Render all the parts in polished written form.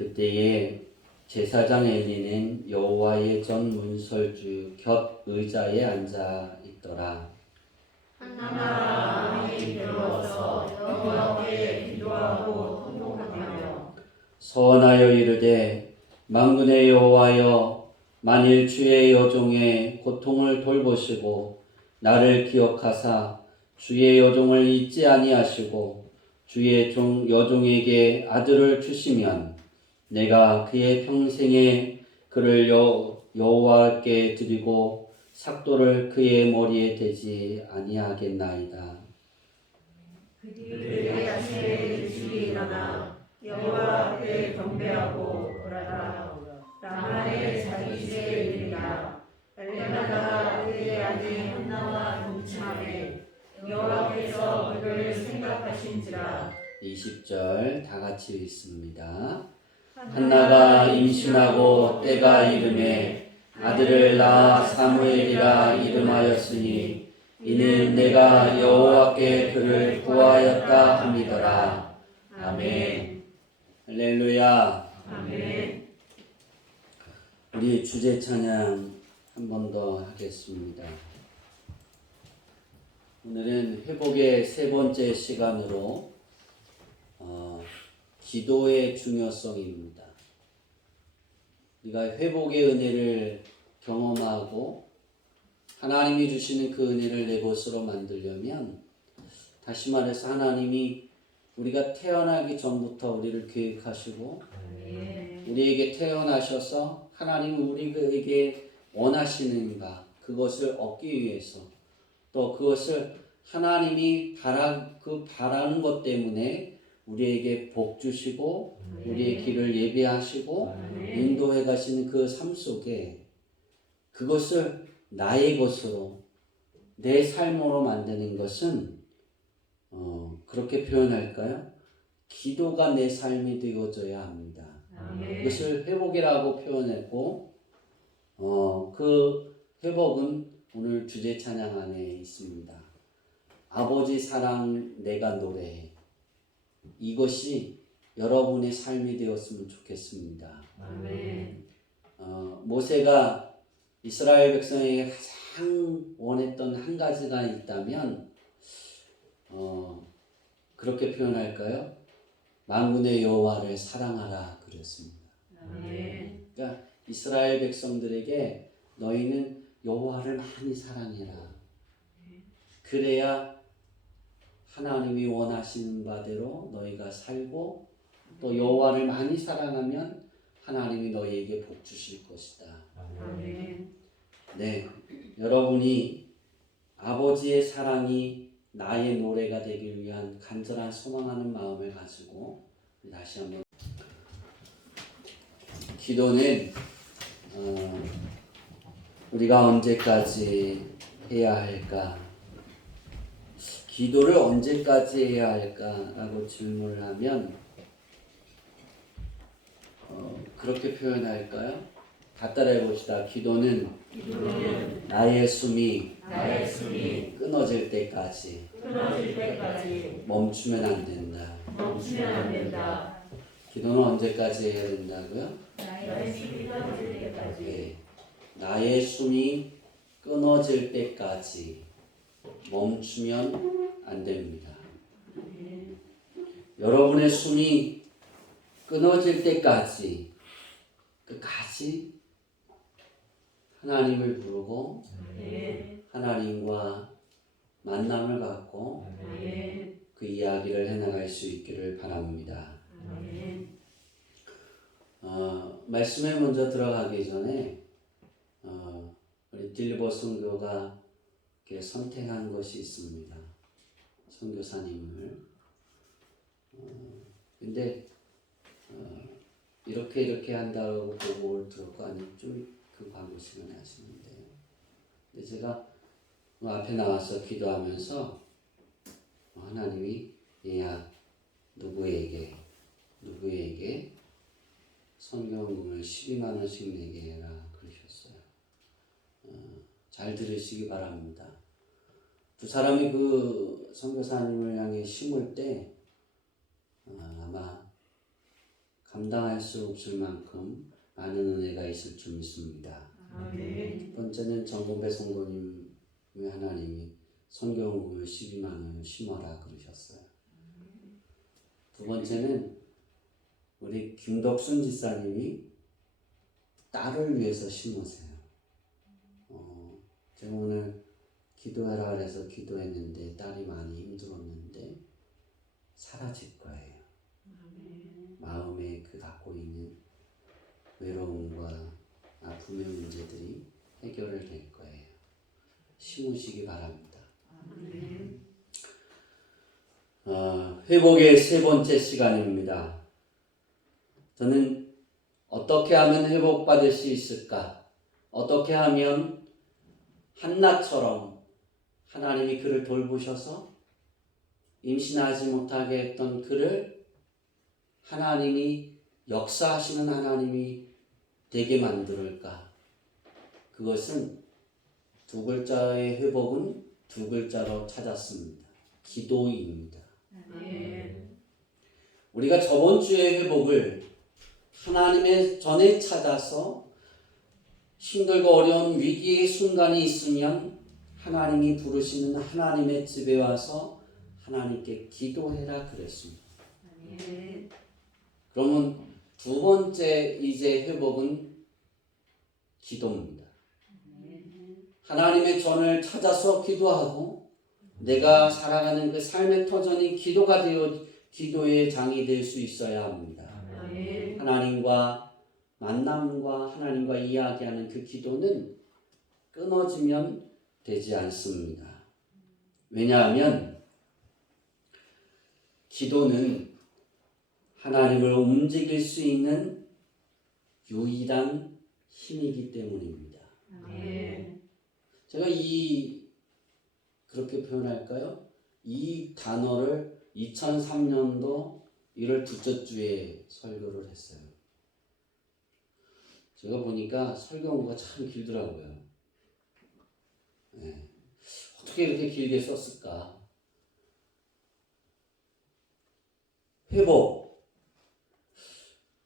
그때에 제사장 엘리는 여호와의 전 문설주 곁 의자에 앉아 있더라. 한나가 많이 괴로워서 여호와께 기도하고 통곡하며 서원하여 이르되 만군의 여호와여, 만일 주의 여종의 고통을 돌보시고 나를 기억하사 주의 여종을 잊지 아니하시고 주의 여종에게 아들을 주시면 내가 그의 평생에 그를 여호와께 드리고 삭도를 그의 머리에 대지 아니하겠나이다. 그들의 아침에 일찍이 일어나 여호와 앞에 경배하고 오라라. 라마의 자기 집에 이르니라. 엘레나가 그의 아내 한나와 동침하되 여호와께서 그를 생각하신지라. 20절 다 같이 읽습니다. 한나가 임신하고 때가 이르매 아들을 낳아 사무엘이라 이름하였으니 이는 내가 여호와께 그를 구하였다 함이더라. 아멘. 할렐루야. 아멘. 우리 주제 찬양 한 번 더 하겠습니다. 오늘은 회복의 세 번째 시간으로 기도의 중요성입니다. 우리가 회복의 은혜를 경험하고 하나님이 주시는 그 은혜를 내 것으로 만들려면, 다시 말해서 하나님이 우리가 태어나기 전부터 우리를 계획하시고 우리에게 태어나셔서 하나님은 우리에게 원하시는 바 그것을 얻기 위해서, 또 그것을 하나님이 바라는 것 때문에 우리에게 복 주시고 우리의 길을 예비하시고 인도해 가시는 그 삶 속에 그것을 나의 것으로, 내 삶으로 만드는 것은 그렇게 표현할까요? 기도가 내 삶이 되어져야 합니다. 그것을 회복이라고 표현했고, 그 회복은 오늘 주제 찬양 안에 있습니다. 아버지 사랑 내가 노래해. 이것이 여러분의 삶이 되었으면 좋겠습니다. 아멘. 모세가 이스라엘 백성에게 가장 원했던 한 가지가 있다면 그렇게 표현할까요? 만군의 여호와를 사랑하라 그랬습니다. 아멘. 그러니까 이스라엘 백성들에게 너희는 여호와를 많이 사랑해라. 그래야 하나님이 원하시는 바대로 너희가 살고, 또 여호와를 많이 사랑하면 하나님이 너희에게 복 주실 것이다. 아멘. 네, 여러분이 아버지의 사랑이 나의 노래가 되기 위한 간절한 소망하는 마음을 가지고 다시 한번 기도는 우리가 언제까지 해야 할까? 기도를 언제까지 해야 할까라고 질문을 하면 그렇게 표현할까요? 다 따라해 봅시다. 기도는 나의 숨이 끊어질 때까지 멈추면 안 된다. 멈추면 안 된다. 기도는 언제까지 해야 된다고요? 나의 숨이 끊어질 때까지. 네. 나의 숨이 끊어질 때까지 멈추면 안 됩니다. 여러분의 숨이 끊어질 때까지 끝까지 하나님을 부르고 하나님과 만남을 갖고 그 이야기를 해나갈 수 있기를 바랍니다. 말씀에 먼저 들어가기 전에 우리 딜버 선교가 선택한 것이 있습니다. 선교사님을. 근데 이렇게 한다고 보고를 들었고, 아니 좀 그 광고 시간에 하시는데, 근데 제가 앞에 나와서 기도하면서 하나님이 얘야 누구에게 선교금을 12만 원씩 내게 해라 그러셨어요. 잘 들으시기 바랍니다. 두 사람이 그 선교사님을 향해 심을 때 아마 감당할 수 없을 만큼 많은 은혜가 있을 줄 믿습니다. 아멘. 첫 번째는 정봉배 성도님의 하나님이 선교원금을 12만 원을 심어라 그러셨어요. 두 번째는 우리 김덕순 지사님이 딸을 위해서 심으세요. 제가 오늘 기도해라 그래서 기도했는데 딸이 많이 힘들었는데 사라질 거예요. 마음에 그 갖고 있는 외로움과 아픔의 문제들이 해결을 될 거예요. 심으시기 바랍니다. 회복의 세 번째 시간입니다. 저는 어떻게 하면 회복받을 수 있을까? 어떻게 하면 한나처럼 하나님이 그를 돌보셔서 임신하지 못하게 했던 그를 하나님이 역사하시는 하나님이 되게 만들까? 그것은 두 글자의 회복은 두 글자로 찾았습니다. 기도입니다. 우리가 저번 주의 회복을 하나님의 전에 찾아서 힘들고 어려운 위기의 순간이 있으면 하나님이 부르시는 하나님의 집에 와서 하나님께 기도해라 그랬습니다. 그러면 두 번째 이제 회복은 기도입니다. 하나님의 전을 찾아서 기도하고 내가 살아가는 그 삶의 터전이 기도가 되어 기도의 장이 될 수 있어야 합니다. 하나님과 만남과 하나님과 이야기하는 그 기도는 끊어지면 되지 않습니다. 왜냐하면 기도는 하나님을 움직일 수 있는 유일한 힘이기 때문입니다. 제가 그렇게 표현할까요? 이 단어를 2003년도 1월 둘째 주에 설교를 했어요. 제가 보니까 설교문가 참 길더라고요. 네. 어떻게 이렇게 길게 썼을까? 회복.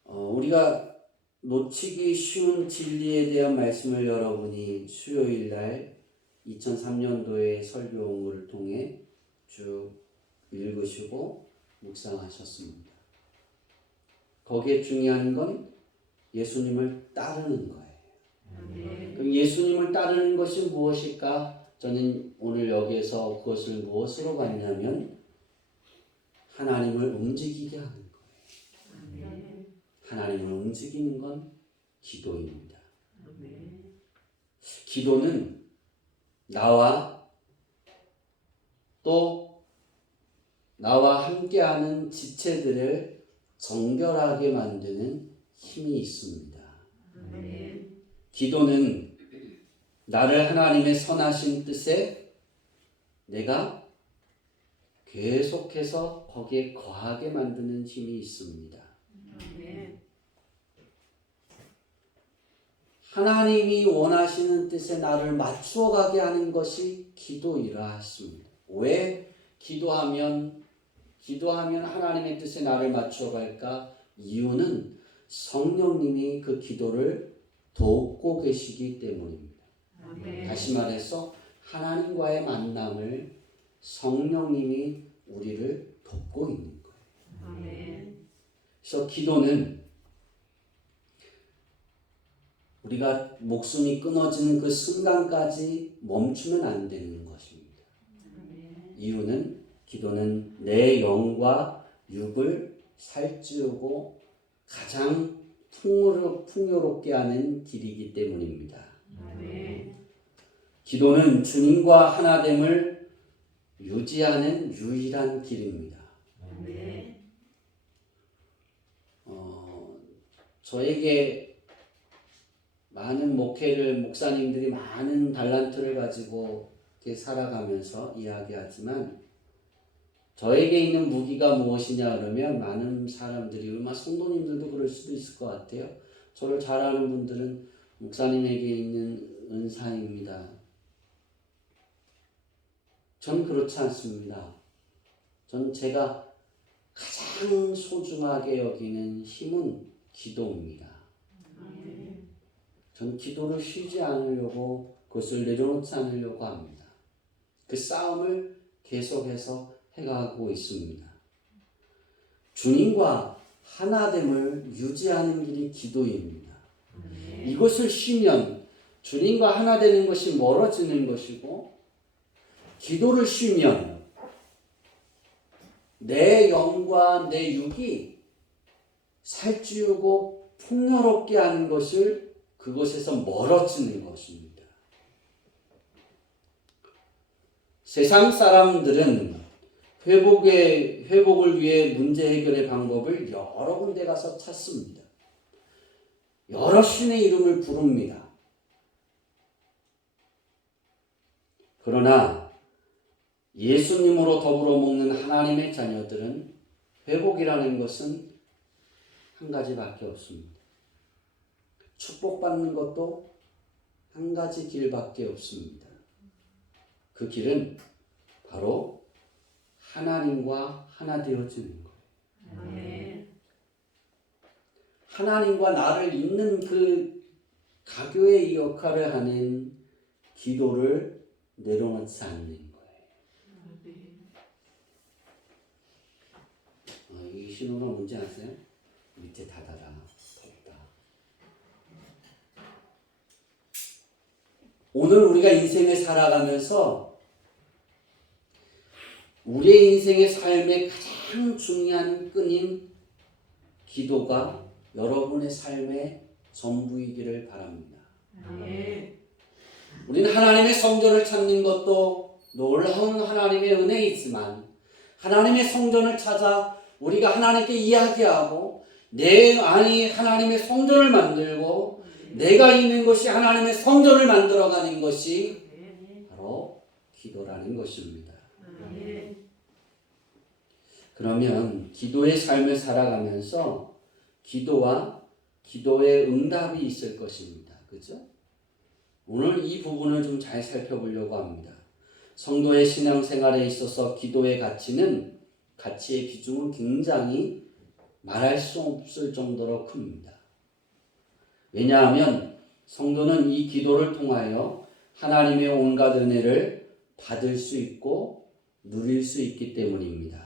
우리가 놓치기 쉬운 진리에 대한 말씀을 여러분이 수요일 날 2003년도의 설교문을 통해 쭉 읽으시고 묵상하셨습니다. 거기에 중요한 건 예수님을 따르는 거예요. 그럼 예수님을 따르는 것이 무엇일까? 저는 오늘 여기에서 그것을 무엇으로 봤냐면 하나님을 움직이게 하는 거예요. 하나님을 움직이는 건 기도입니다. 기도는 나와 함께하는 지체들을 정결하게 만드는 힘이 있습니다. 기도는 나를 하나님의 선하신 뜻에 내가 계속해서 거기에 거하게 만드는 힘이 있습니다. 하나님이 원하시는 뜻에 나를 맞추어 가게 하는 것이 기도이라 했습니다. 왜 기도하면 하나님의 뜻에 나를 맞추어 갈까? 이유는 성령님이 그 기도를 돕고 계시기 때문입니다. 다시 말해서 하나님과의 만남을 성령님이 우리를 돕고 있는 거예요. 그래서 기도는 우리가 목숨이 끊어지는 그 순간까지 멈추면 안 되는 것입니다. 이유는 기도는 내 영과 육을 살찌우고 가장 풍요롭게 하는 길이기 때문입니다. 기도는 주님과 하나됨을 유지하는 유일한 길입니다. 저에게 많은 목사님들이 많은 달란트를 가지고 이렇게 살아가면서 이야기하지만 저에게 있는 무기가 무엇이냐 그러면 많은 사람들이 성도님들도 그럴 수도 있을 것 같아요. 저를 잘 아는 분들은 목사님에게 있는 은사입니다. 전 그렇지 않습니다. 전 제가 가장 소중하게 여기는 힘은 기도입니다. 전 기도를 쉬지 않으려고 그것을 내려놓지 않으려고 합니다. 그 싸움을 계속해서 해가고 있습니다. 주님과 하나됨을 유지하는 길이 기도입니다. 이것을 쉬면 주님과 하나 되는 것이 멀어지는 것이고, 기도를 쉬면 내 영과 내 육이 살찌우고 풍요롭게 하는 것을 그것에서 멀어지는 것입니다. 세상 사람들은 회복을 위해 문제 해결의 방법을 여러 군데 가서 찾습니다. 여러 신의 이름을 부릅니다. 그러나 예수님으로 더불어 먹는 하나님의 자녀들은 회복이라는 것은 한 가지밖에 없습니다. 축복받는 것도 한 가지 길밖에 없습니다. 그 길은 바로 하나님과 하나 되어지는 거예요. 하나님과 나를 잇는 그 가교의 이 역할을 하는 기도를 내려놓지 않는 거예요. 이 신호가 뭔지 아세요? 밑에 닫아라. 덥다. 오늘 우리가 인생을 살아가면서 우리의 인생의 삶의 가장 중요한 끈인 기도가 여러분의 삶의 전부이기를 바랍니다. 우리는 하나님의 성전을 찾는 것도 놀라운 하나님의 은혜이지만, 하나님의 성전을 찾아 우리가 하나님께 이야기하고 내 안이 하나님의 성전을 만들고 내가 있는 것이 하나님의 성전을 만들어가는 것이 바로 기도라는 것입니다. 그러면 기도의 삶을 살아가면서 기도와 기도의 응답이 있을 것입니다. 그죠? 오늘 이 부분을 좀 잘 살펴보려고 합니다. 성도의 신앙생활에 있어서 기도의 가치의 비중은 굉장히 말할 수 없을 정도로 큽니다. 왜냐하면 성도는 이 기도를 통하여 하나님의 온갖 은혜를 받을 수 있고 누릴 수 있기 때문입니다.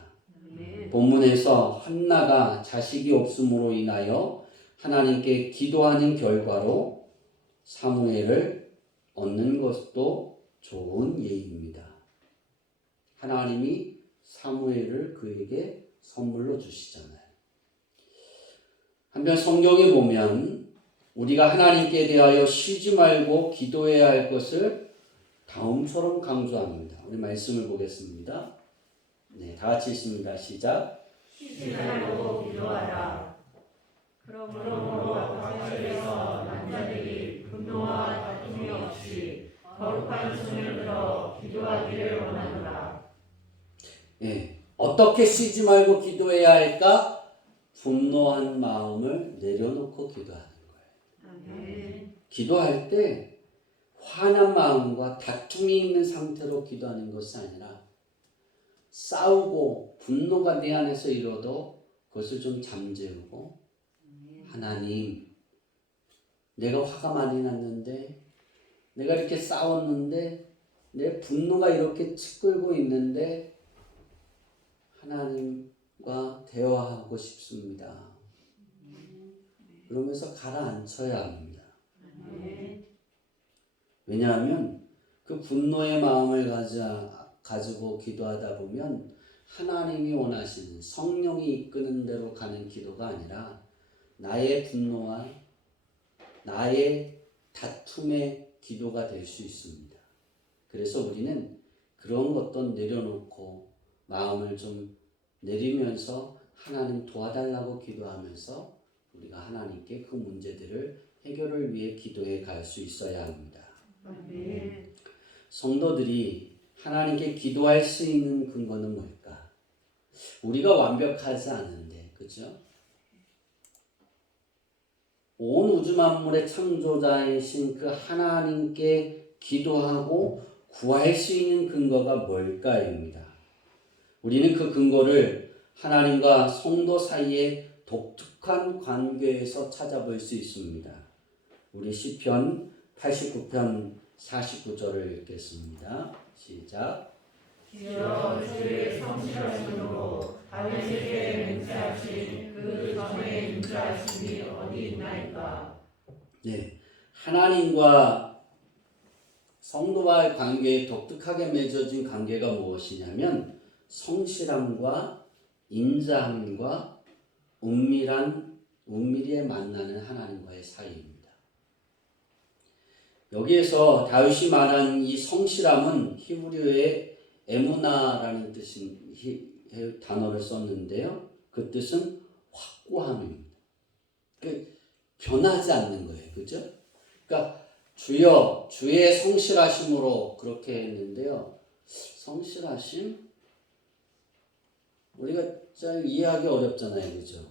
본문에서 한나가 자식이 없음으로 인하여 하나님께 기도하는 결과로 사무엘을 얻는 것도 좋은 예입니다. 하나님이 사무엘을 그에게 선물로 주시잖아요. 한편 성경에 보면 우리가 하나님께 대하여 쉬지 말고 기도해야 할 것을 다음처럼 강조합니다. 우리 말씀을 보겠습니다. 네, 다 같이 읽습니다. 시작. 쉬지 말고 기도하라. 그러므로 각처에서 남자들이 분노와 다툼이 없이 거룩한 손을 들어 기도하기를 원하노라. 네, 어떻게 쉬지 말고 기도해야 할까? 분노한 마음을 내려놓고 기도하는 거예요. 기도할 때 화난 마음과 다툼이 있는 상태로 기도하는 것이 아니라 싸우고 분노가 내 안에서 일어도 그것을 좀 잠재우고, 하나님, 내가 화가 많이 났는데, 내가 이렇게 싸웠는데, 내 분노가 이렇게 치끌고 있는데 하나님과 대화하고 싶습니다. 그러면서 가라앉혀야 합니다. 왜냐하면 그 분노의 마음을 가지고 기도하다 보면 하나님이 원하시는 성령이 이끄는 대로 가는 기도가 아니라 나의 분노와 나의 다툼의 기도가 될 수 있습니다. 그래서 우리는 그런 것도 내려놓고 마음을 좀 내리면서 하나님 도와달라고 기도하면서 우리가 하나님께 그 문제들을 해결을 위해 기도해 갈 수 있어야 합니다. 성도들이 하나님께 기도할 수 있는 근거는 뭘까? 우리가 완벽하지 않은데, 그죠? 온 우주 만물의 창조자이신 그 하나님께 기도하고 구할 수 있는 근거가 뭘까입니다. 우리는 그 근거를 하나님과 성도 사이의 독특한 관계에서 찾아볼 수 있습니다. 우리 시편 89편 49절을 읽겠습니다. 시작. 주여 주의 성실하심으로 다윗에게 맹세하신 그 전에 인자하심이 어디 있나이까. 네, 하나님과 성도와의 관계에 독특하게 맺어진 관계가 무엇이냐면 성실함과 인자함과 은밀히 만나는 하나님과의 사이입니다. 여기에서 다윗이 말한 이 성실함은 히브리어의 에무나라는 뜻인 단어를 썼는데요. 그 뜻은 확고함입니다. 변하지 않는 거예요. 그죠? 그러니까 주여 주의 성실하심으로 그렇게 했는데요. 성실하심? 우리가 잘 이해하기 어렵잖아요. 그죠?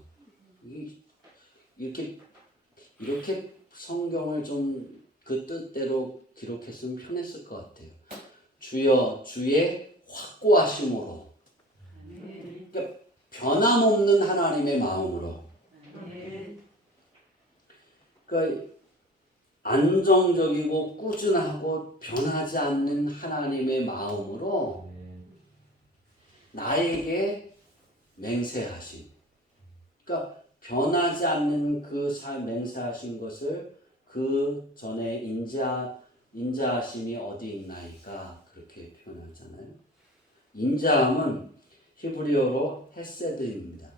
이렇게 성경을 좀 그 뜻대로 기록했으면 편했을 것 같아요. 주여 주의 확고하심으로, 그러니까 변함없는 하나님의 마음으로, 그러니까 안정적이고 꾸준하고 변하지 않는 하나님의 마음으로 나에게 맹세하신, 그러니까 변하지 않는 그 맹세하신 것을 그 전에 인자하심이 어디 있나이까 그렇게 표현하잖아요. 인자함은 히브리어로 헤세드입니다.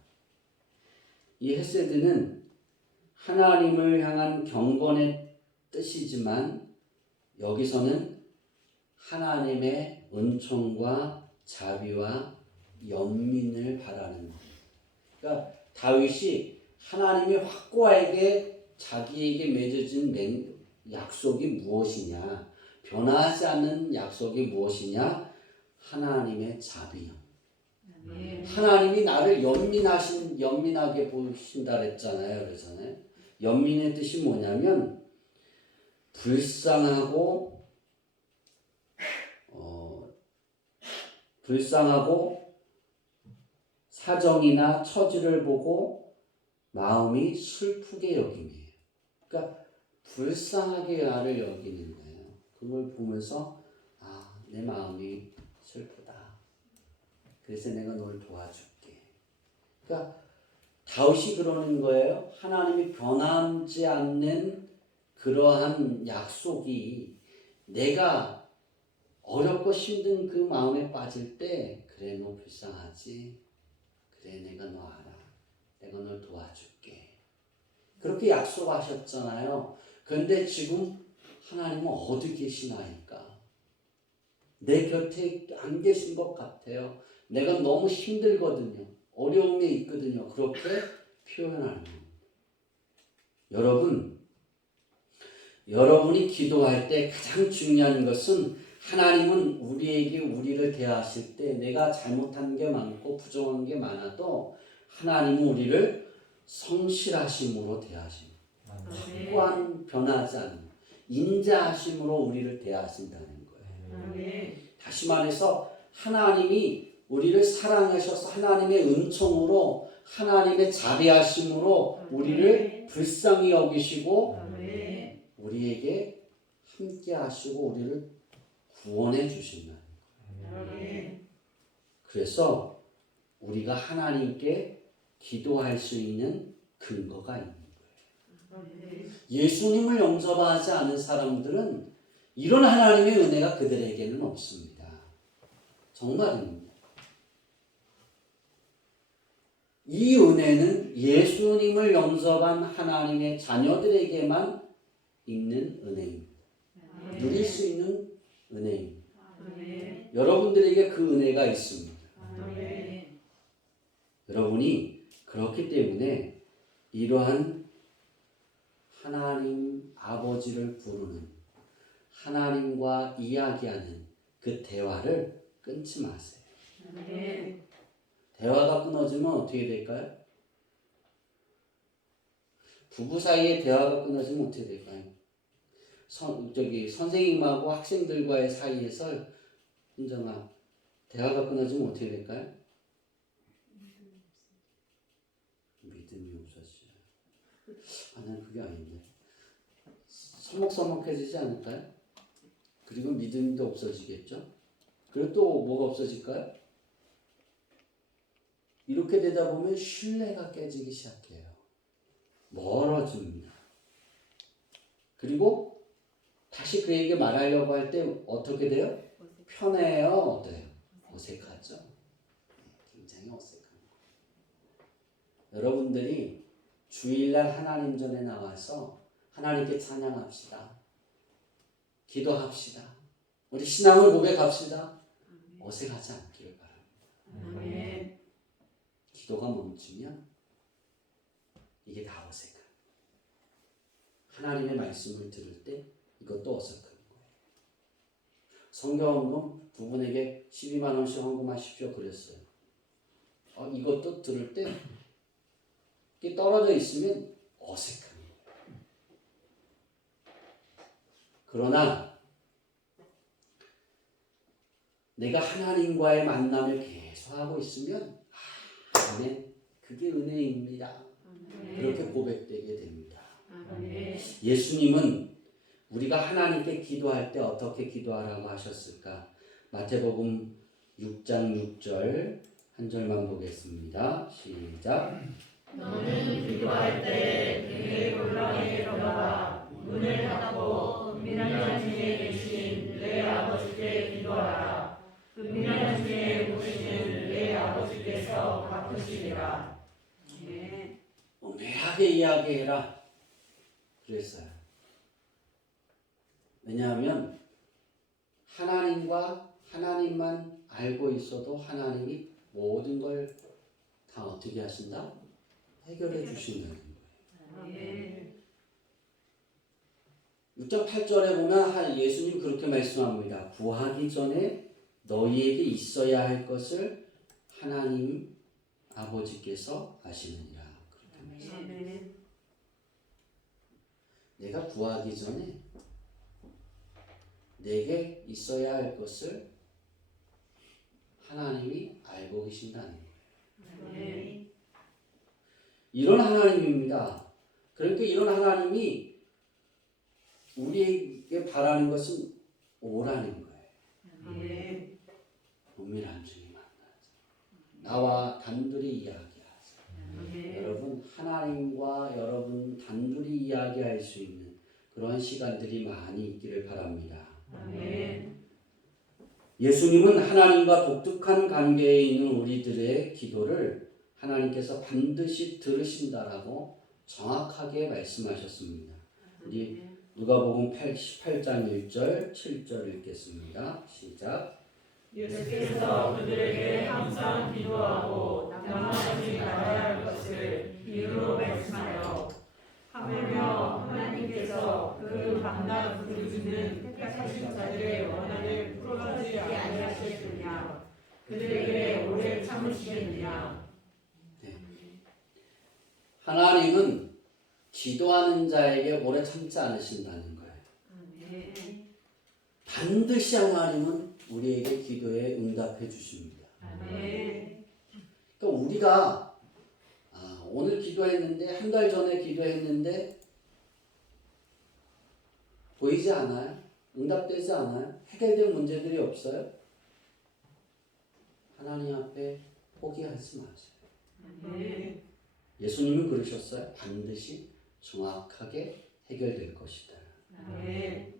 이 헤세드는 하나님을 향한 경건의 뜻이지만 여기서는 하나님의 은총과 자비와 연민을 바라는 겁니다. 그러니까 다윗이 하나님이 확고하게 자기에게 맺어진 약속이 무엇이냐, 변하지 않는 약속이 무엇이냐, 하나님의 자비요. 하나님이 나를 연민하게 보신다 그랬잖아요. 그러잖아요. 연민의 뜻이 뭐냐면 불쌍하고 사정이나 처지를 보고 마음이 슬프게 여김이에요. 그러니까 불쌍하게 나를 여기는 거예요. 그걸 보면서 내 마음이 슬프다. 그래서 내가 널 도와줄게. 그러니까 다윗이 그러는 거예요. 하나님이 변하지 않는 그러한 약속이 내가 어렵고 힘든 그 마음에 빠질 때, 그래 너 불쌍하지? 그래 내가 너 알아. 내가 널 도와줄게. 그렇게 약속하셨잖아요. 그런데 지금 하나님은 어디 계시나이까? 내 곁에 안 계신 것 같아요. 내가 너무 힘들거든요. 어려움에 있거든요. 그렇게 표현하는 겁니다. 여러분이 기도할 때 가장 중요한 것은 하나님은 우리를 대하실 때 내가 잘못한 게 많고 부정한 게 많아도 하나님은 우리를 성실하심으로 대하십니다. 또한 변하지 않는 인자하심으로 우리를 대하신다는 거예요. 다시 말해서 하나님이 우리를 사랑하셔서 하나님의 은총으로 하나님의 자비하심으로 우리를 불쌍히 여기시고 우리에게 함께 하시고 우리를 구원해 주신다는 거예요. 그래서 우리가 하나님께 기도할 수 있는 근거가 있는 거예요. 예수님을 영접하지 않은 사람들은 이런 하나님의 은혜가 그들에게는 없습니다. 정말입니다. 이 은혜는 예수님을 영접한 하나님의 자녀들에게만 있는 은혜입니다. 누릴 수 있는 은혜입니다. 여러분들에게 그 은혜가 있습니다. 여러분이 그렇기 때문에 이러한 하나님 아버지를 부르는 하나님과 이야기하는 그 대화를 끊지 마세요. 대화가 끊어지면 어떻게 될까요? 부부 사이에 대화가 끊어지면 어떻게 될까요? 선생님하고 학생들과의 사이에서, 은정아, 대화가 끊어지면 어떻게 될까요? 난 그게 아닌데. 서먹서먹해지지 않을까요? 그리고 믿음도 없어지겠죠? 그리고 또 뭐가 없어질까요? 이렇게 되다 보면 신뢰가 깨지기 시작해요. 멀어집니다. 그리고 다시 그에게 말하려고 할 때 어떻게 돼요? 편해요? 어때요? 어색하죠? 굉장히 어색한 거예요. 여러분들이 주일날 하나님 전에 나와서 하나님께 찬양합시다. 기도합시다. 우리 신앙을 고백합시다. 어색하지 않기를 바랍니다. 아멘. 기도가 멈추면 이게 다 어색한 거예요. 하나님의 말씀을 들을 때 이것도 어색한 거예요. 성경은 두 분에게 12만 원씩 헌금하십시오 그랬어요. 이것도 들을 때 이게 떨어져 있으면 어색한 거예요. 그러나 내가 하나님과의 만남을 계속하고 있으면 아멘, 그게 은혜입니다. 그렇게 고백되게 됩니다. 아멘. 예수님은 우리가 하나님께 기도할 때 어떻게 기도하라고 하셨을까? 마태복음 6장 6절 한 절만 보겠습니다. 시작. 너는 기도할 때 내 골방에 들어가 문을 닫고 은밀한 중에 계신 내 아버지께 기도하라. 은밀한 중에 보시는 내 아버지께서 갚으시리라. 아멘. 은밀하게 이야기해라 그랬어요. 왜냐하면 하나님과 하나님만 알고 있어도 하나님이 모든 걸 다 어떻게 하신다? 해결해 주신다는 거예요. 아멘. 6장 8절에 보면 예수님 그렇게 말씀합니다. 구하기 전에 너희에게 있어야 할 것을 하나님 아버지께서 아시느니라. 그렇게 말씀합니다. 아멘. 내가 구하기 전에 내게 있어야 할 것을 하나님이 알고 계신다는 거예요. 아멘. 이런 하나님입니다. 그러니까 이런 하나님이 우리에게 바라는 것은 오라는 거예요. 아멘. 은밀한 중에 만나서 나와 단둘이 이야기하세요. 아멘. 여러분 하나님과 여러분 단둘이 이야기할 수 있는 그런 시간들이 많이 있기를 바랍니다. 아멘. 예수님은 하나님과 독특한 관계에 있는 우리들의 기도를 하나님께서 반드시 들으신다라고 정확하게 말씀하셨습니다. 우리 누가복음 18장 1절 7절 읽겠습니다. 시작. 예수께서 그들에게 항상 기도하고 당하지 말아야 할 것을 비유로 말씀하여 하물며 하나님께서 그 밤낮 부르짖는 택하신 자들의 원한을 풀어주지 아니하시겠느냐 그들에게 오래 참으시겠느냐. 하나님은 기도하는 자에게 오래 참지 않으신다는 거예요. 아멘. 반드시 하나님은 우리에게 기도에 응답해 주십니다. 아멘. 그러니까 우리가 오늘 기도했는데 한 달 전에 기도했는데 보이지 않아요? 응답되지 않아요? 해결된 문제들이 없어요? 하나님 앞에 포기하지 마세요. 아멘. 예수님은 그러셨어요. 반드시 정확하게 해결될 것이다. 아멘.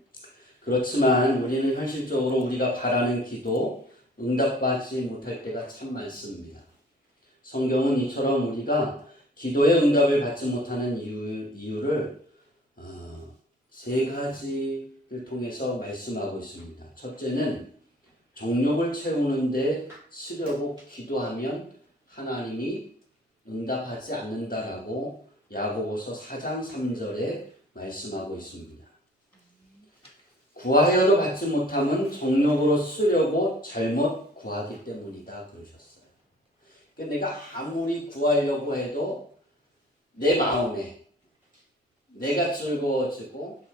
그렇지만 우리는 현실적으로 우리가 바라는 기도 응답받지 못할 때가 참 많습니다. 성경은 이처럼 우리가 기도의 응답을 받지 못하는 이유를 세 가지를 통해서 말씀하고 있습니다. 첫째는 정욕을 채우는데 쓰려고 기도하면 하나님이 응답하지 않는다라고 야고보서 4장 3절에 말씀하고 있습니다. 구하여도 받지 못함은 정욕으로 쓰려고 잘못 구하기 때문이다 그러셨어요. 그러니까 내가 아무리 구하려고 해도 내 마음에 내가 즐거워지고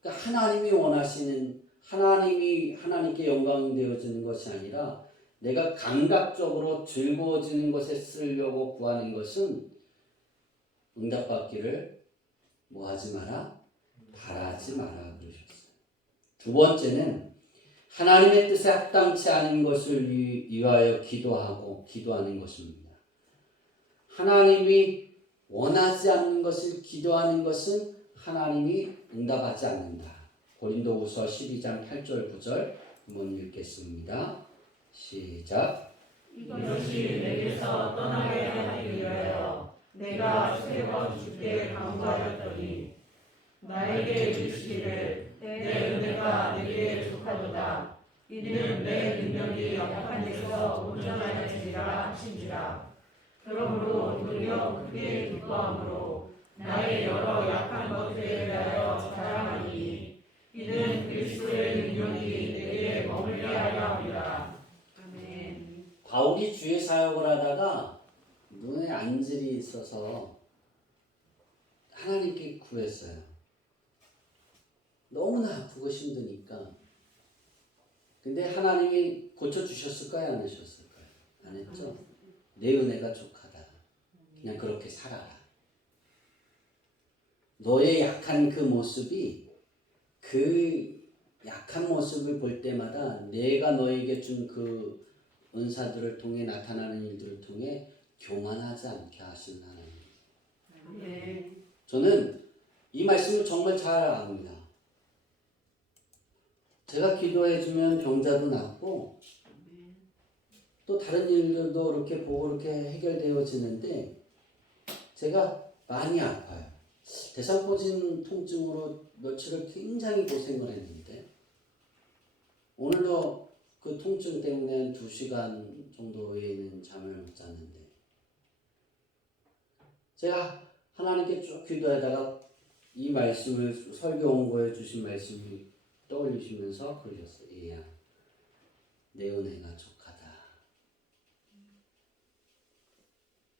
그러니까 하나님이 원하시는 하나님께 영광이 되어지는 것이 아니라 내가 감각적으로 즐거워지는 것에 쓰려고 구하는 것은 응답받기를 뭐 하지 마라? 바라지 마라 그러셨어요. 두 번째는 하나님의 뜻에 합당치 않은 것을 위하여 기도하는 것입니다. 하나님이 원하지 않는 것을 기도하는 것은 하나님이 응답하지 않는다. 고린도후서 12장 8절 9절 한번 읽겠습니다. 시작. 이것이 내게서 떠나게 하기 위하여 내가 세 번 주께 간구하였더니 나에게 이르시기를 내 은혜가 내게 족하도다. 이는 내 능력이 약한 데서 온전하여지리라 하신지라. 그러므로 도리어 크게 기뻐함으로 나의 여러 약한 것들에 대하여 자랑하니 이는 그리스도의 능력이 내게 머물게 하려 함이라. 아멘. 바울이 주의 사역을 하다가 눈에 안질이 있어서 하나님께 구했어요. 너무나 아프고 힘드니까. 근데 하나님이 고쳐주셨을까요? 안 하셨을까요? 안 했죠? 내 은혜가 족하다. 그냥 그렇게 살아라. 너의 약한 그 모습이 그 약한 모습을 볼 때마다 내가 너에게 준 그 은사들을 통해 나타나는 일들을 통해 교만하지 않게 하시는 하나님. 아멘. 저는 이 말씀을 정말 잘 압니다. 제가 기도해주면 병자도 낫고 또 다른 일들도 이렇게 보고 이렇게 해결되어지는데 제가 많이 아파요. 대상포진 통증으로 며칠을 굉장히 고생을 했는데 오늘도 그 통증 때문에 2시간 정도 외에는 잠을 못 잤는데 제가 하나님께 쭉 기도하다가 이 말씀을 설교 원고해 주신 말씀을 떠올리시면서 그러셨어요. 얘야, 내 은혜가 족하다.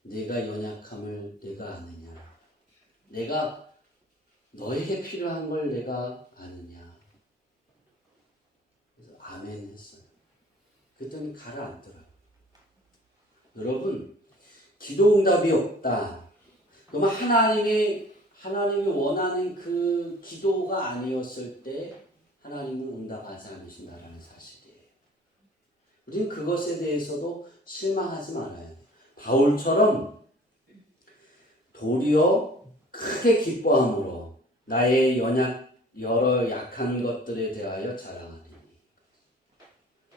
내가 연약함을 내가 아느냐. 내가 너에게 필요한 걸 내가 아느냐. 그래서 아멘 했어요. 그랬더니 가라앉더라고요. 여러분, 기도 응답이 없다. 그러면 하나님이 원하는 그 기도가 아니었을 때 하나님은 응답하지 않으신다라는 사실이에요. 우리는 그것에 대해서도 실망하지 말아야 돼요. 바울처럼 도리어 크게 기뻐함으로 나의 여러 약한 것들에 대하여 자랑하니.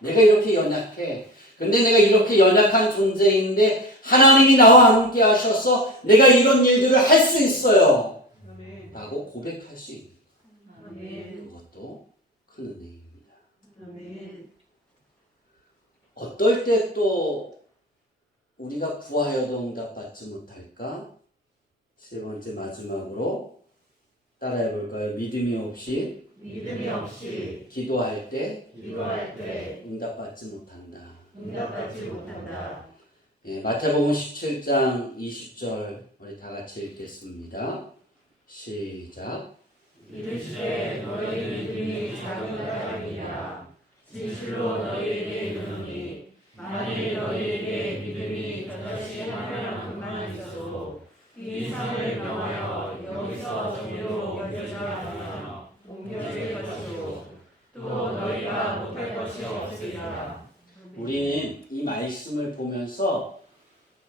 내가 이렇게 연약해. 근데 내가 이렇게 연약한 존재인데 하나님이 나와 함께 하셔서 내가 이런 일들을 할 수 있어요. 아멘. 라고 고백할 수 있는 아멘. 그것도 큰 은혜입니다. 아멘. 어떨 때 또 우리가 구하여도 응답받지 못할까? 세 번째 마지막으로 따라해 볼까요? 믿음이 없이 기도할 때 응답받지 못한다. 응답받지 못한다. 예, 마태복음 17장 20절 우리 다 같이 읽겠습니다. 시작. 이르시되 너희 믿음이 작은 까닭이니라. 진실로 너희에게 이르노니 만일 너희에게 믿음이 겨자씨 하나만큼만 있어도 이 산을 명하여 여기서 저기로 옮겨지라 하면 옮겨질 것이요 또 너희가 못할 것이 없으리라. 우리는 이 말씀을 보면서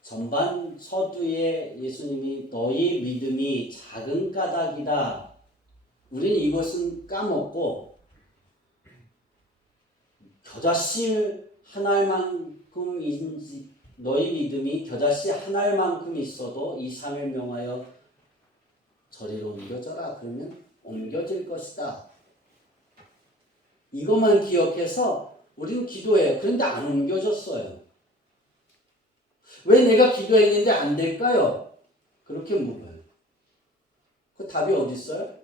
전반 서두에 예수님이 너희 믿음이 작은 까닭이다. 우리는 이것은 까먹고 겨자씨 한 알만큼인지 너희 믿음이 겨자씨 한 알만큼 있어도 이 산을 명하여 저리로 옮겨져라. 그러면 옮겨질 것이다. 이것만 기억해서 우리는 기도해요. 그런데 안 옮겨졌어요. 왜 내가 기도했는데 안 될까요? 그렇게 물어요. 그 답이 어디 있어요?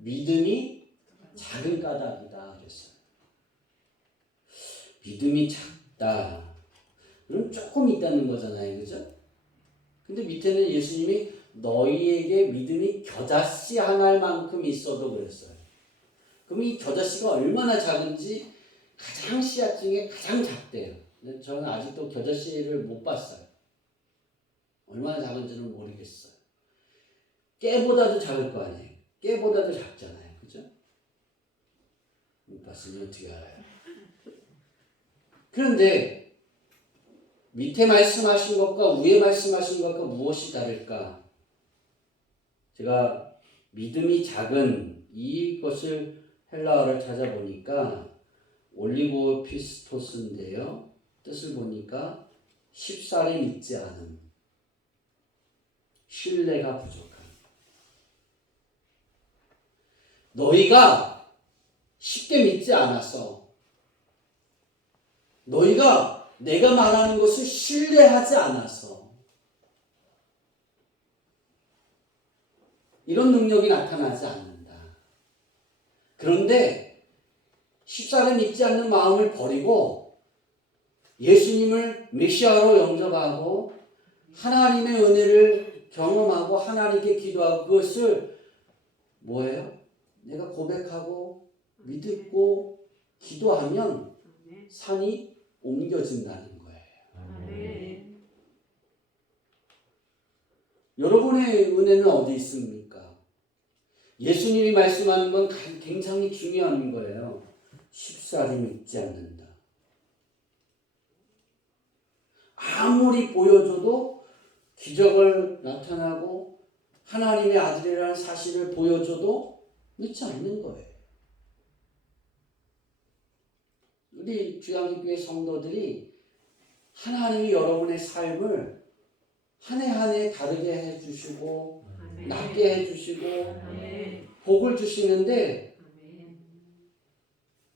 믿음이 작은 까닭이다 그랬어요. 믿음이 작다. 그럼 조금 있다는 거잖아요. 그죠? 근데 밑에는 예수님이 너희에게 믿음이 겨자씨 한 알만큼 있어도 그랬어요. 그럼 이 겨자씨가 얼마나 작은지 가장 씨앗 중에 가장 작대요. 저는 아직도 겨자씨를 못 봤어요. 얼마나 작은지는 모르겠어요. 깨보다도 작을 거 아니에요. 깨보다도 작잖아요. 그죠? 못 봤으면 어떻게 알아요? 그런데 밑에 말씀하신 것과 위에 말씀하신 것과 무엇이 다를까? 제가 믿음이 작은 이것을 헬라어를 찾아보니까 올리고 피스토스인데요. 뜻을 보니까 쉽사리 믿지 않음, 신뢰가 부족함. 너희가 쉽게 믿지 않아서, 너희가 내가 말하는 것을 신뢰하지 않아서 이런 능력이 나타나지 않는다. 그런데 쉽사리 믿지 않는 마음을 버리고 예수님을 메시아로 영접하고 하나님의 은혜를 경험하고 하나님께 기도하고 그것을 뭐예요? 내가 고백하고 믿고 기도하면 산이 옮겨진다는 거예요. 아멘. 여러분의 은혜는 어디 있습니까? 예수님이 말씀하는 건 굉장히 중요한 거예요. 쉽사리 믿지 않는다. 아무리 보여줘도 기적을 나타나고 하나님의 아들이라는 사실을 보여줘도 믿지 않는 거예요. 우리 주양교회 성도들이 하나님이 여러분의 삶을 한 해 한 해 다르게 해주시고 아멘. 낫게 해주시고 아멘. 복을 주시는데 아멘.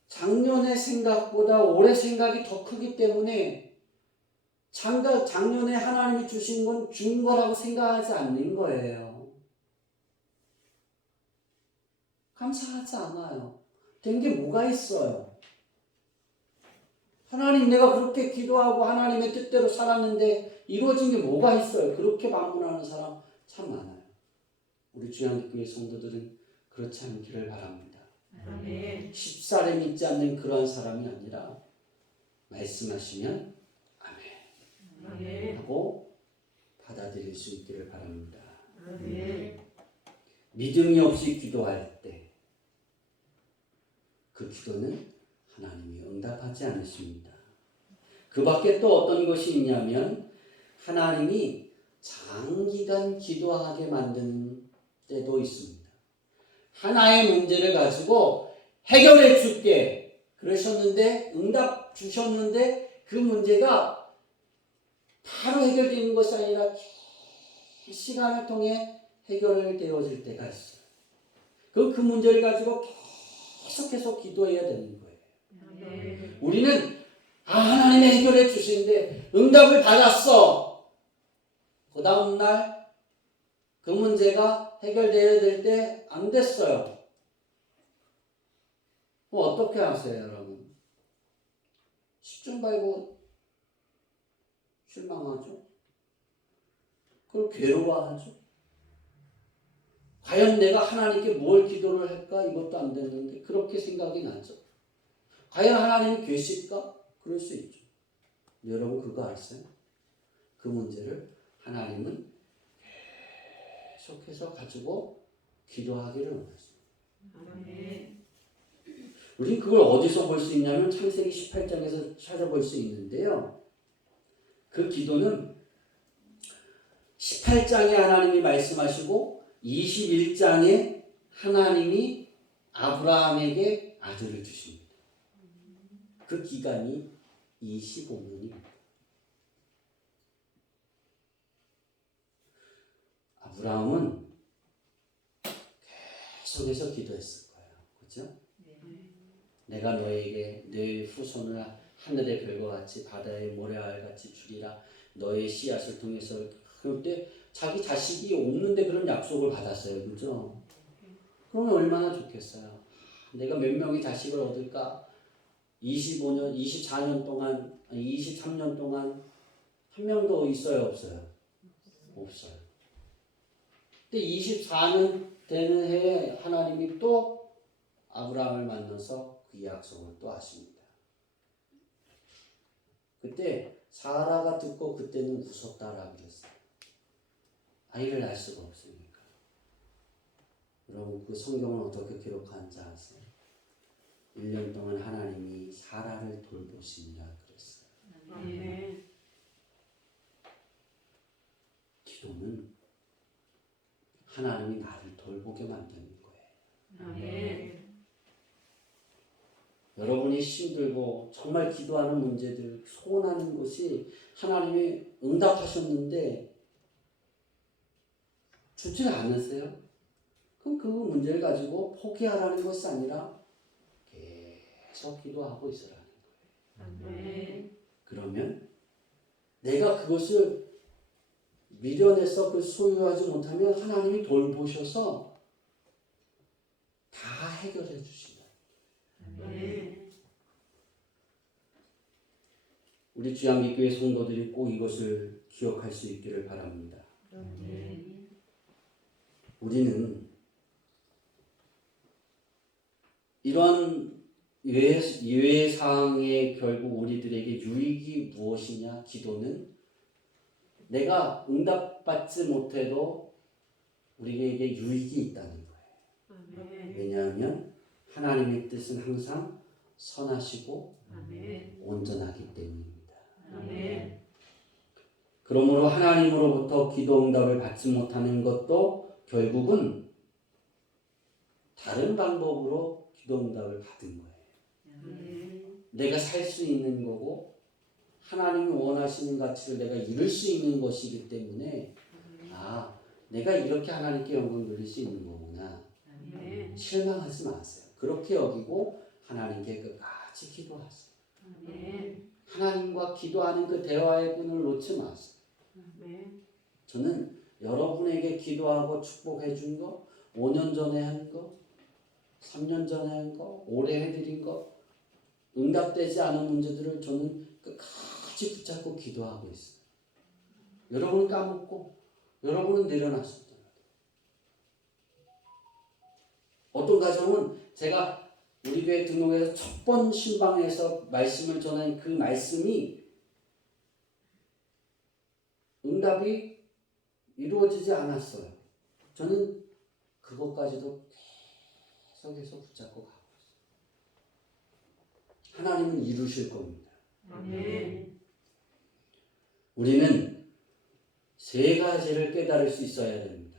작년의 생각보다 올해 생각이 더 크기 때문에 작년에 하나님이 주신 건 준 거라고 생각하지 않는 거예요. 감사하지 않아요. 된 게 뭐가 있어요? 하나님, 내가 그렇게 기도하고 하나님의 뜻대로 살았는데 이루어진 게 뭐가 있어요? 그렇게 반문하는 사람 참 많아요. 우리 주양교회 성도들은 그렇지 않기를 바랍니다. 아멘. 쉽사리 믿지 않는 그러한 사람이 아니라 말씀하시면 아멘 아멘. 하고 받아들일 수 있기를 바랍니다. 아멘. 믿음이 없이 기도할 때 그 기도는 하나님이 응답하지 않으십니다. 그 밖에 또 어떤 것이 있냐면 하나님이 장기간 기도하게 만드는 때도 있습니다. 하나의 문제를 가지고 해결해 줄게 그러셨는데 응답 주셨는데 그 문제가 바로 해결되는 것이 아니라 시간을 통해 해결되어질 때가 있어요. 그 문제를 가지고 계속해서 기도해야 되는 거예요. 아멘. 우리는 하나님이 해결해 주시는데 응답을 받았어. 그 다음날 그 문제가 해결되어야 될 때 안 됐어요. 어떻게 하세요, 여러분? 10중 발고 실망하죠. 그걸 괴로워하죠. 과연 내가 하나님께 뭘 기도를 할까? 이것도 안 됐는데 그렇게 생각이 나죠. 과연 하나님이 계실까? 그럴 수 있죠. 여러분 그거 아세요? 그 문제를 하나님은 계속해서 가지고 기도하기를 원하십니다. 아멘. 우리는 그걸 어디서 볼 수 있냐면 창세기 18장에서 찾아볼 수 있는데요. 그 기도는 18장에 하나님이 말씀하시고 21장에 하나님이 아브라함에게 아들을 주십니다. 그 기간이 25년입니다. 아브라함은 계속해서 기도했을 거예요. 그렇죠? 내가 너에게 내 후손을 하늘의 별과 같이 바다의 모래알 같이 주리라. 너의 씨앗을 통해서 그때 자기 자식이 없는데 그런 약속을 받았어요. 그죠? 그러면 얼마나 좋겠어요. 내가 몇 명의 자식을 얻을까? 25년, 24년 동안, 23년 동안 한 명도 있어요? 없어요? 없어요. 근데 24년 되는 해에 하나님이 또 아브라함을 만나서 그 약속을 또 하십니다. 그때 사라가 듣고 그때는 웃었다라고 그랬어요. 아이를 낳을 수가 없으니까. 여러분 그 성경은 어떻게 기록한지 아세요? 1년 동안 하나님이 사라를 돌보시니라 그랬어요. 아멘. 기도는 하나님이 나를 돌보게 만드는 거예요. 아멘. 여러분이 힘들고 정말 기도하는 문제들, 소원하는 것이 하나님이 응답하셨는데 주지 않으세요? 그럼 그 문제를 가지고 포기하라는 것이 아니라 계속 기도하고 있으라는 거예요. 아멘. 그러면 내가 그것을 미련해서 그 소유하지 못하면 하나님이 돌보셔서 다 해결해 주신다. 아멘. 우리 주양기교회 성도들이 꼭 이것을 기억할 수 있기를 바랍니다. 아멘. 우리는 이런 예외사항에 결국 우리들에게 유익이 무엇이냐? 기도는 내가 응답받지 못해도 우리에게 유익이 있다는 거예요. 아멘. 왜냐하면 하나님의 뜻은 항상 선하시고 아멘. 온전하기 때문입니다. 아멘. 그러므로 하나님으로부터 기도 응답을 받지 못하는 것도 결국은 다른 방법으로 기도 응답을 받은 거예요. 아멘. 내가 살 수 있는 거고 하나님이 원하시는 가치를 내가 이룰 수 있는 것이기 때문에 아, 내가 이렇게 하나님께 영광 돌릴 수 있는 거구나. 아멘. 실망하지 마세요. 그렇게 여기고 하나님께 끝까지 기도하세요. 아멘. 하나님과 기도하는 그 대화의 끈을 놓지 마세요. 아멘. 저는 여러분에게 기도하고 축복해 준 거, 5년 전에 한 거, 3년 전에 한 거, 올해 해드린 거, 응답되지 않은 문제들을 저는 끝까지 붙잡고 기도하고 있어요. 여러분은 까먹고, 여러분은 내려놨었던 거예요. 어떤 가정은 제가 우리 교회 등록해서 첫 번 신방에서 말씀을 전한 그 말씀이 응답이 이루어지지 않았어요. 저는 그것까지도 계속해서 붙잡고 가고 있어요. 하나님은 이루실 겁니다. 아멘. 우리는 세 가지를 깨달을 수 있어야 됩니다.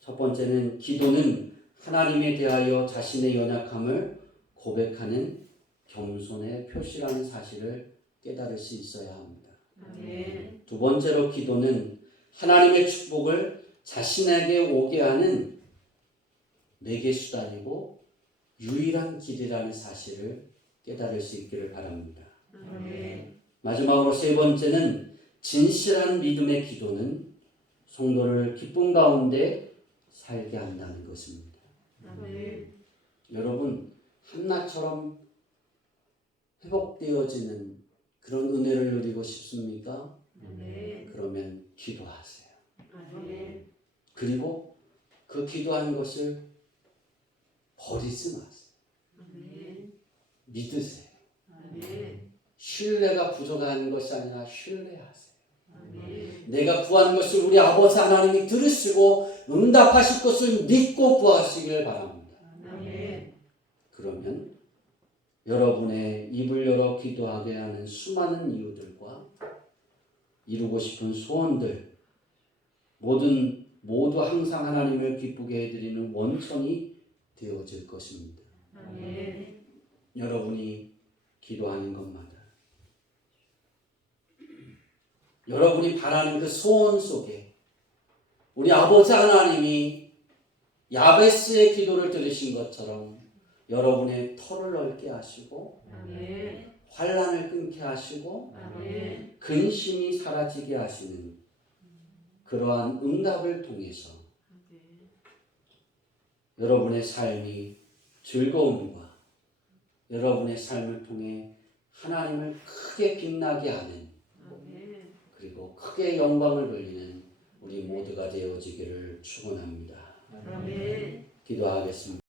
첫 번째는 기도는 하나님에 대하여 자신의 연약함을 고백하는 겸손의 표시라는 사실을 깨달을 수 있어야 합니다. 아멘. 두 번째로 기도는 하나님의 축복을 자신에게 오게 하는 매개 수단이고 유일한 길이라는 사실을 깨달을 수 있기를 바랍니다. 아멘. 마지막으로 세 번째는 진실한 믿음의 기도는 성도를 기쁨 가운데 살게 한다는 것입니다. 아멘. 여러분 한나처럼 회복되어지는 그런 은혜를 누리고 싶습니까? 아멘. 그러면 기도하세요. 아멘. 그리고 그 기도한 것을 버리지 마세요. 아멘. 믿으세요. 아멘. 신뢰가 부족한 것이 아니라 신뢰하세요. 아멘. 내가 구하는 것을 우리 아버지 하나님이 들으시고 응답하실 것을 믿고 구하시길 바랍니다. 아멘. 그러면 여러분의 입을 열어 기도하게 하는 수많은 이유들과 이루고 싶은 소원들 모두 항상 하나님을 기쁘게 해드리는 원천이 되어질 것입니다. 아멘. 여러분이 기도하는 것마다 여러분이 바라는 그 소원 속에 우리 아버지 하나님이 야베스의 기도를 들으신 것처럼 여러분의 터를 넓게 하시고 아멘. 환난을 끊게 하시고 아멘. 근심이 사라지게 하시는 그러한 응답을 통해서 여러분의 삶이 즐거움과 여러분의 삶을 통해 하나님을 크게 빛나게 하는 아멘. 그리고 크게 영광을 돌리는 우리 모두가 되어지기를 축원합니다. 아멘. 기도하겠습니다.